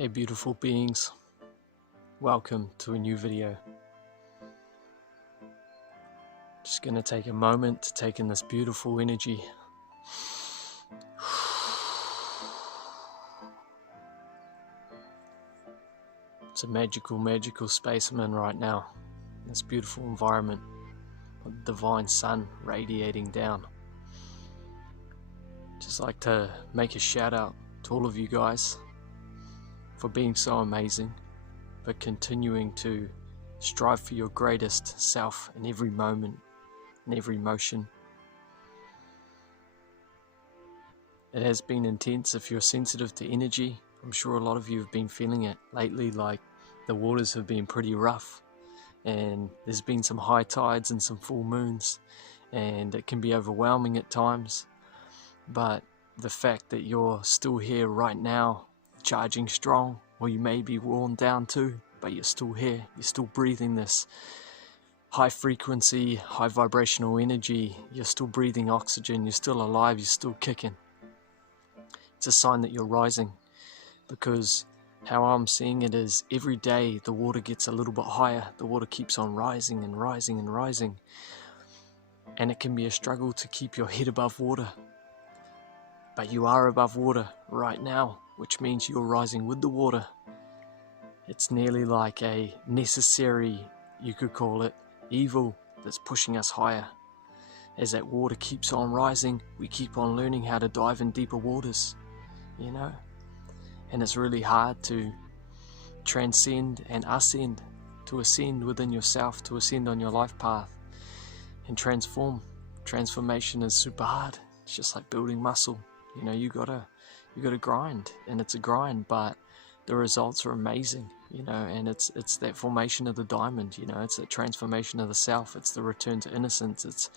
Hey beautiful beings, welcome to a new video. Just gonna take a moment to take in this beautiful energy. It's a magical space I'm in right now. This beautiful environment with the divine sun radiating down. Just like to make a shout out to all of you guys for being so amazing, but continuing to strive for your greatest self in every moment, in every motion. It has been intense. If you're sensitive to energy, I'm sure a lot of you have been feeling it lately, like the waters have been pretty rough and there's been some high tides and some full moons, and it can be overwhelming at times. But the fact that you're still here right now, charging strong, or you may be worn down too, but you're still here, you're still breathing this high frequency, high vibrational energy, you're still breathing oxygen, you're still alive, you're still kicking. It's a sign that you're rising, because how I'm seeing it is every day the water gets a little bit higher, the water keeps on rising and rising and rising, and it can be a struggle to keep your head above water. But you are above water right now, which means you're rising with the water. It's nearly like a necessary, you could call it, evil that's pushing us higher. As that water keeps on rising, we keep on learning how to dive in deeper waters, you know? And it's really hard to transcend and ascend, to ascend within yourself, to ascend on your life path and transform. Transformation is super hard. It's just like building muscle. You know, you gotta grind, and it's a grind, but the results are amazing, you know, and it's that formation of the diamond, you know, it's that transformation of the self, it's the return to innocence, it's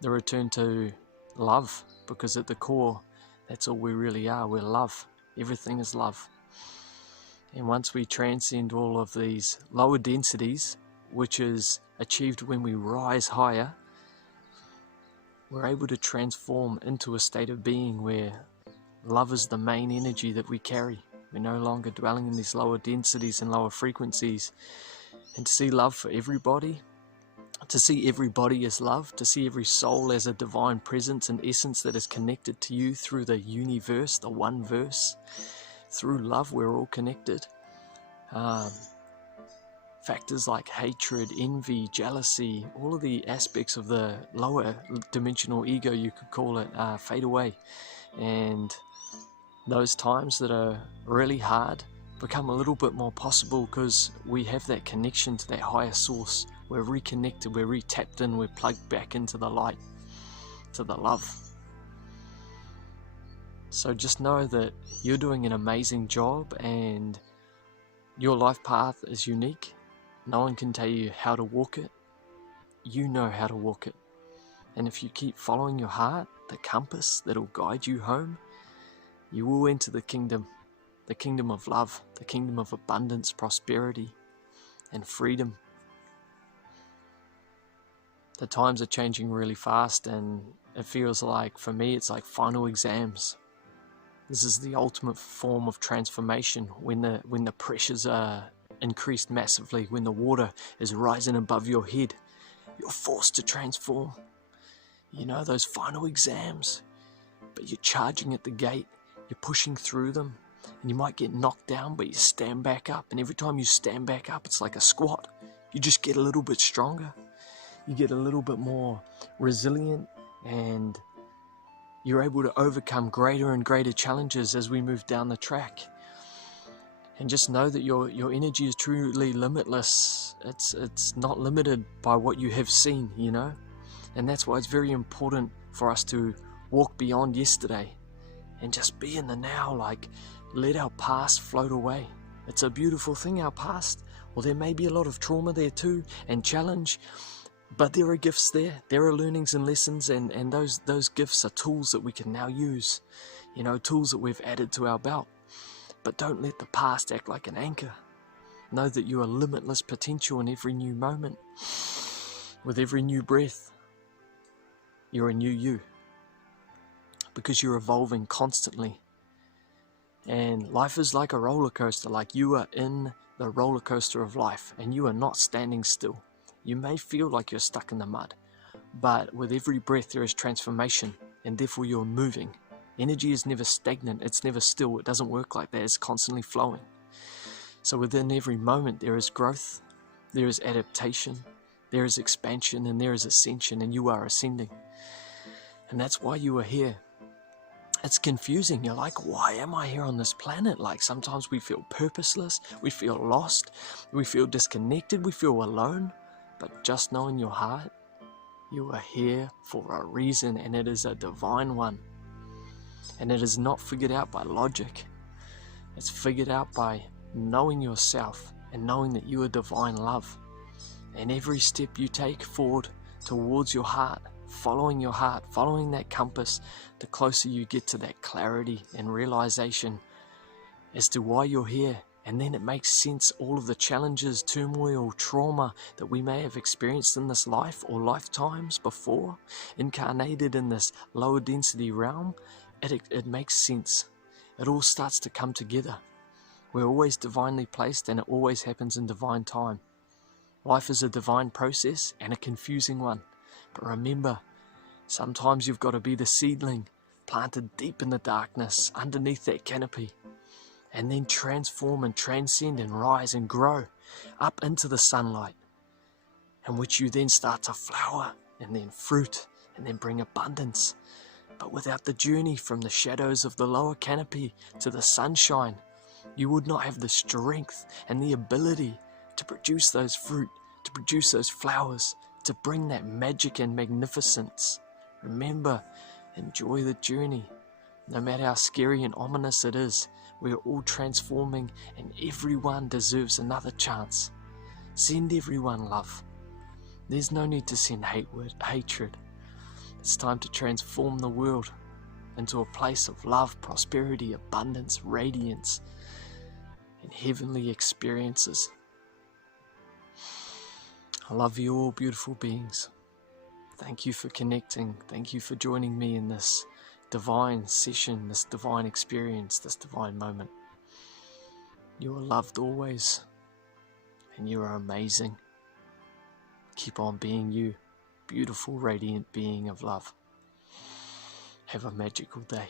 the return to love, because at the core, that's all we really are. We're love. Everything is love. And once we transcend all of these lower densities, which is achieved when we rise higher, we're able to transform into a state of being where love is the main energy that we carry. We're no longer dwelling in these lower densities and lower frequencies. And to see love for everybody, to see everybody as love, to see every soul as a divine presence and essence that is connected to you through the universe, the one verse. Through love, we're all connected. Factors like hatred, envy, jealousy, all of the aspects of the lower dimensional ego, you could call it, fade away. And those times that are really hard become a little bit more possible because we have that connection to that higher source. We're reconnected, we're re-tapped in, we're plugged back into the light, to the love. So just know that you're doing an amazing job and your life path is unique. No one can tell you how to walk it. You know how to walk it. And if you keep following your heart, the compass that'll guide you home, you will enter the kingdom of love, the kingdom of abundance, prosperity, and freedom. The times are changing really fast, and it feels like, for me, it's like final exams. This is the ultimate form of transformation when the pressures are increased massively, when the water is rising above your head. You're forced to transform. You know, those final exams, but you're charging at the gate, you're pushing through them, and you might get knocked down, but you stand back up, and every time you stand back up, it's like a squat. You just get a little bit stronger. You get a little bit more resilient, and you're able to overcome greater and greater challenges as we move down the track. And just know that your energy is truly limitless. It's not limited by what you have seen, you know? And that's why it's very important for us to walk beyond yesterday and just be in the now, like let our past float away. It's a beautiful thing, our past. Well, there may be a lot of trauma there too, and challenge, but there are gifts there. There are learnings and lessons, and those gifts are tools that we can now use. You know, tools that we've added to our belt. But don't let the past act like an anchor. Know that you are limitless potential in every new moment. With every new breath, you're a new you. Because you're evolving constantly. And life is like a roller coaster, like you are in the roller coaster of life and you are not standing still. You may feel like you're stuck in the mud, but with every breath there is transformation, and therefore you're moving. Energy is never stagnant, it's never still, it doesn't work like that, it's constantly flowing. So within every moment there is growth, there is adaptation, there is expansion, and there is ascension, and you are ascending. And that's why you are here. It's confusing. You're like, why am I here on this planet? Like sometimes we feel purposeless, we feel lost, we feel disconnected, we feel alone. But just know in your heart, you are here for a reason, and it is a divine one. And it is not figured out by logic. It's figured out by knowing yourself and knowing that you are divine love. And every step you take forward towards your heart, following that compass, the closer you get to that clarity and realization as to why you're here. And then it makes sense, all of the challenges, turmoil, trauma that we may have experienced in this life or lifetimes before, incarnated in this lower density realm, it makes sense. It all starts to come together. We're always divinely placed, and it always happens in divine time. Life is a divine process and a confusing one. But remember, sometimes you've got to be the seedling planted deep in the darkness underneath that canopy, and then transform and transcend and rise and grow up into the sunlight, in which you then start to flower and then fruit and then bring abundance. But without the journey from the shadows of the lower canopy to the sunshine, you would not have the strength and the ability to produce those fruit, to produce those flowers, to bring that magic and magnificence. Remember, enjoy the journey. No matter how scary and ominous it is, we are all transforming, and everyone deserves another chance. Send everyone love. There's no need to send hatred. It's time to transform the world into a place of love, prosperity, abundance, radiance, and heavenly experiences. I love you all, beautiful beings. Thank you for connecting. Thank you for joining me in this divine session, this divine experience, this divine moment. You are loved always, and you are amazing. Keep on being you, beautiful, radiant being of love. Have a magical day.